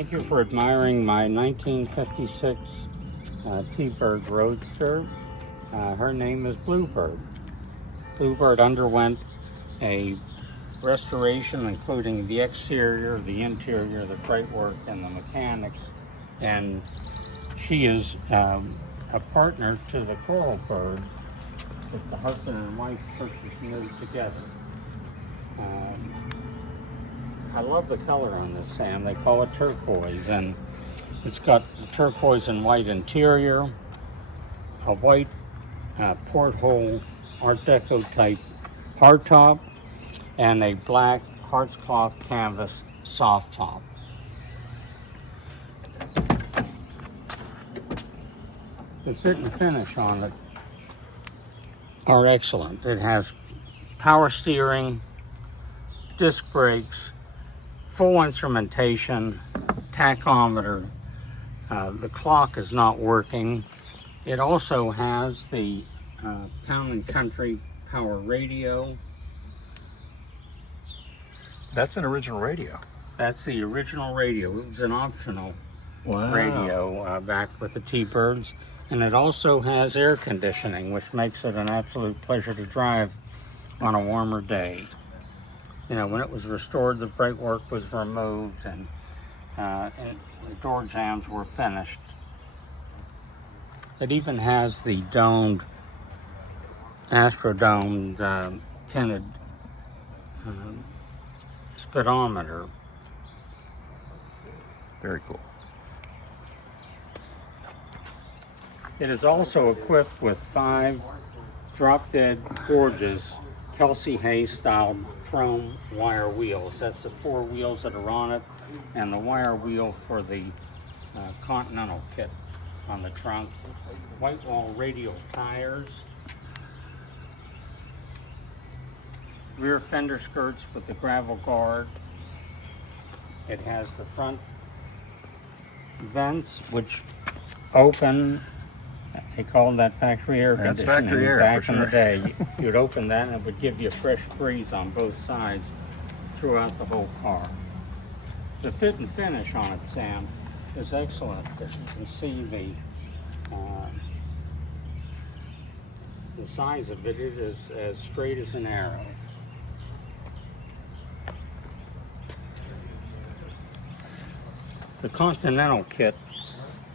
Thank you for admiring my 1956 T-Bird Roadster. Her name is Bluebird. Bluebird underwent a restoration including the exterior, the interior, the freight work, and the mechanics. And she is a partner to the Coral Bird that the husband and wife purchased new together. I love the color on this, Sam. They call it turquoise, and it's got the turquoise and white interior, a white porthole Art Deco type hardtop, and a black harts cloth canvas soft top. The fit and finish on it are excellent. It has power steering, disc brakes, full instrumentation, tachometer. The clock is not working. It also has the Town and Country power radio. That's an original radio. That's the original radio. It was an optional radio back with the T-Birds. And it also has air conditioning, which makes it an absolute pleasure to drive on a warmer day. You know, when it was restored, the brake work was removed and the door jambs were finished. It even has the domed, astro-domed, tinted speedometer. Very cool. It is also equipped with 5 drop-dead gorgeous Kelsey Hayes style chrome wire wheels. That's the 4 wheels that are on it, and the wire wheel for the Continental kit on the trunk. White wall radial tires. Rear fender skirts with the gravel guard. It has the front vents which open. They called that factory air conditioning. That's factory air, back for sure. in the day. You'd open that and it would give you a fresh breeze on both sides throughout the whole car. The fit and finish on it, Sam, is excellent. You can see the size of it. It is as straight as an arrow. The Continental kit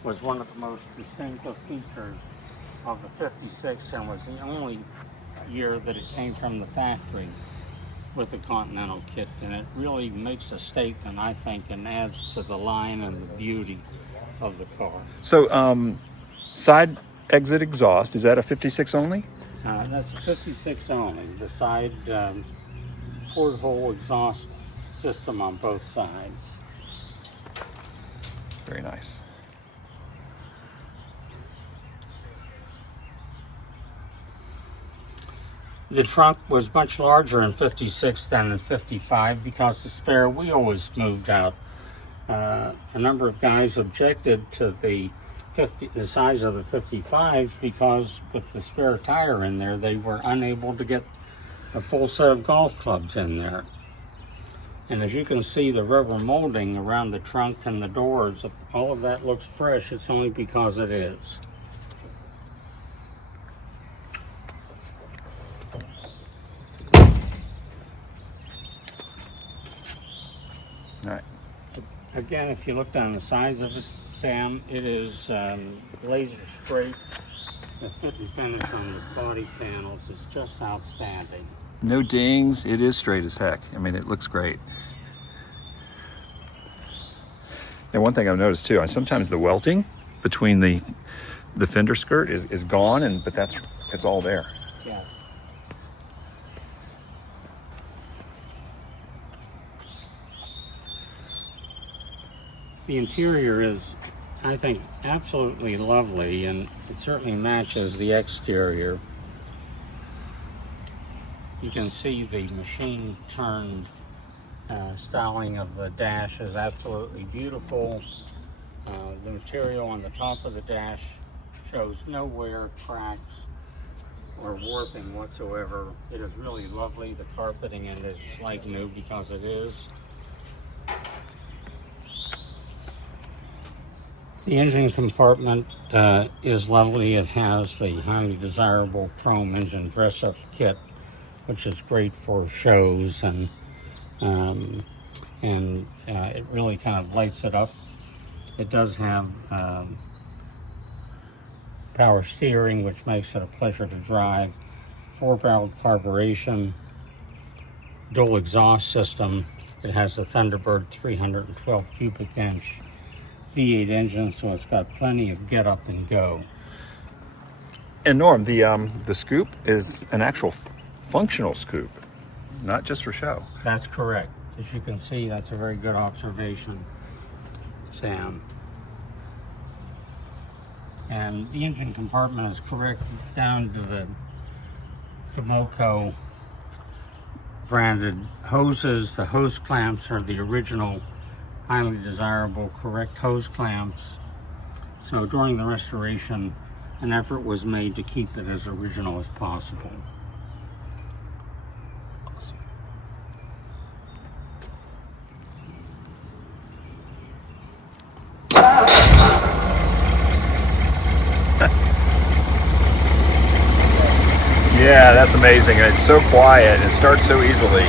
was one of the most distinctive features of the 56 and was the only year that it came from the factory with the Continental kit, and it really makes a statement, I think, and adds to the line and the beauty of the car. So side exit exhaust, is that a 56 only? That's a 56 only. The side porthole exhaust system on both sides. Very nice. The trunk was much larger in 56 than in 55 because the spare wheel was moved out. A number of guys objected to the size of the 55 because with the spare tire in there, they were unable to get a full set of golf clubs in there. And as you can see, the rubber molding around the trunk and the doors, all of that looks fresh. It's only because it is. All right. Again, if you look down the sides of it, Sam, it is laser straight. The fit and finish on the body panels is just outstanding. No dings. It is straight as heck. I mean, it looks great. And one thing I've noticed too, sometimes the welting between the fender skirt is gone, but it's all there. Yeah. The interior is, I think, absolutely lovely, and it certainly matches the exterior. You can see the machine turned styling of the dash is absolutely beautiful. The material on the top of the dash shows no wear, cracks, or warping whatsoever. It is really lovely. The carpeting in it is like new because it is. The engine compartment is lovely. It has the highly desirable chrome engine dress-up kit, which is great for shows, and it really kind of lights it up. It does have power steering, which makes it a pleasure to drive. 4-barreled carburation, dual exhaust system. It has a Thunderbird 312 cubic inch V8 engine, so it's got plenty of get up and go. And Norm, the scoop is an actual functional scoop, not just for show. That's correct. As you can see, that's a very good observation, Sam. And the engine compartment is correct down to the Fumoco branded hoses. The hose clamps are the original, highly desirable, correct hose clamps. So during the restoration, an effort was made to keep it as original as possible. Awesome. Yeah, that's amazing. And it's so quiet and it starts so easily.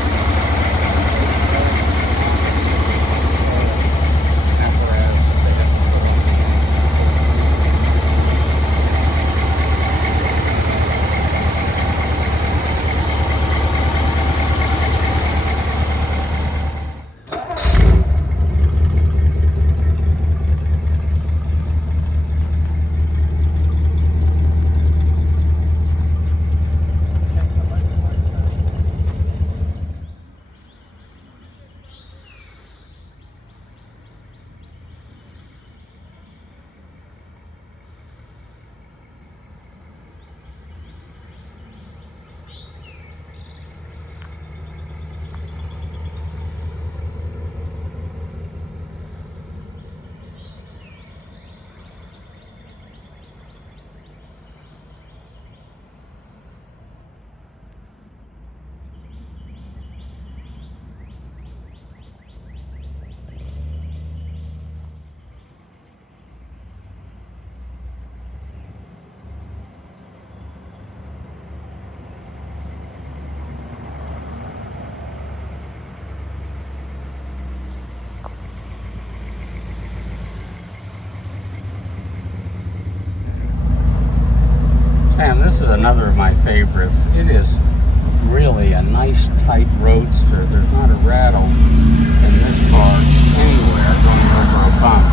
Sam, this is another of my favorites. It is really a nice, tight roadster. There's not a rattle in this car anywhere going over a bump.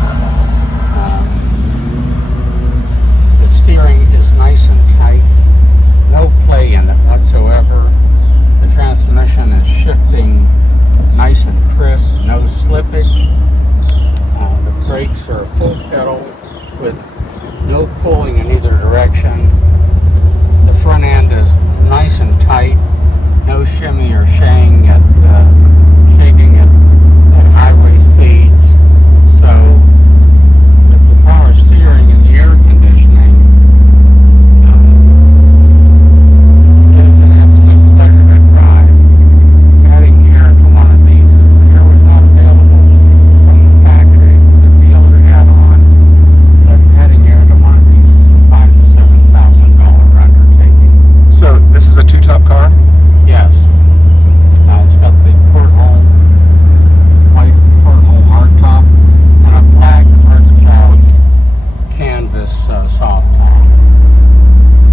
The steering is nice and tight. No play in it whatsoever. The transmission is shifting nice and crisp. No slippage. The brakes are a full pedal with no pulling in either direction. The front end is nice and tight, no shimmy or shaking at highway speeds. So with the power steering and the air conditioning, it's an absolute pleasure to drive. Adding air to one of these, as the air was not available from the factory, it was a deal to add on. But adding air to one of these is a $5,000 to $7,000 undertaking. So this is a two-top car? Yes. It's got the porthole, white porthole hardtop, and a black Earth Cloud canvas soft top.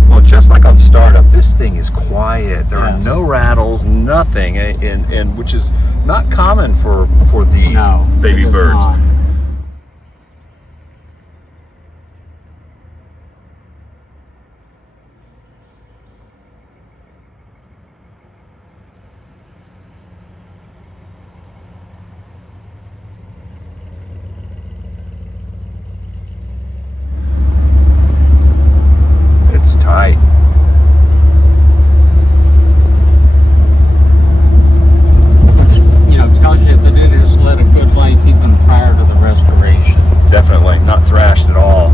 Well, just like on startup, this thing is quiet. There are Yes. no rattles, nothing, and which is not common for these No, baby it is birds. not. It's tight. Tells you that it has led a good life even prior to the restoration. Definitely not thrashed at all.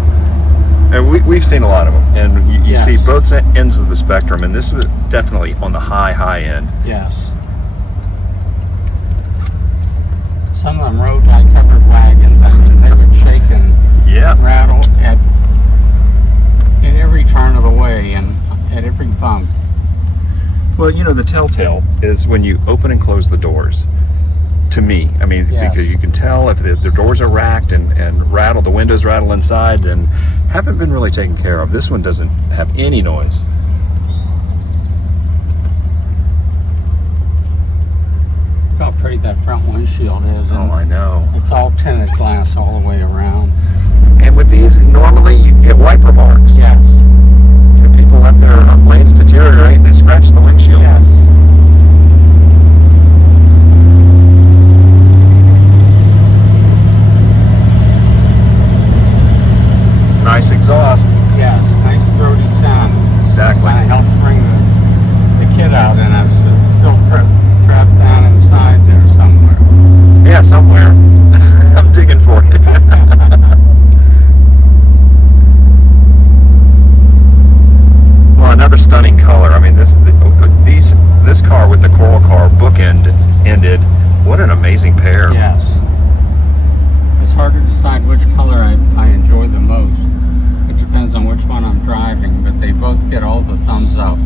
And we've seen a lot of them, and you Yes. see both ends of the spectrum, and this is definitely on the high end. Yes. Some of them rode like covered wagons. I mean, they would shake and Yeah. rattle at every turn of the way and at every bump. Well, you know, the telltale is when you open and close the doors. To me, I mean, Yes. because you can tell if the doors are racked and rattle, the windows rattle inside, and haven't been really taken care of. This one doesn't have any noise. Look how pretty that front windshield is. Oh, I know. It's all tinted glass all the way around. And with these, normally you get wiper marks. Yes. People let their blades deteriorate and they scratch the windshield. Yes. Nice exhaust. Yes. Nice throaty sound. Exactly. Kind of helps bring the kid out in us. It's still trapped down inside there somewhere. Yeah, somewhere. I'm digging for it. Well, another stunning color. I mean, this car with the coral car ended. What an amazing pair. Yes. It's hard to decide which color I enjoy the most. It depends on which one I'm driving, but they both get all the thumbs up.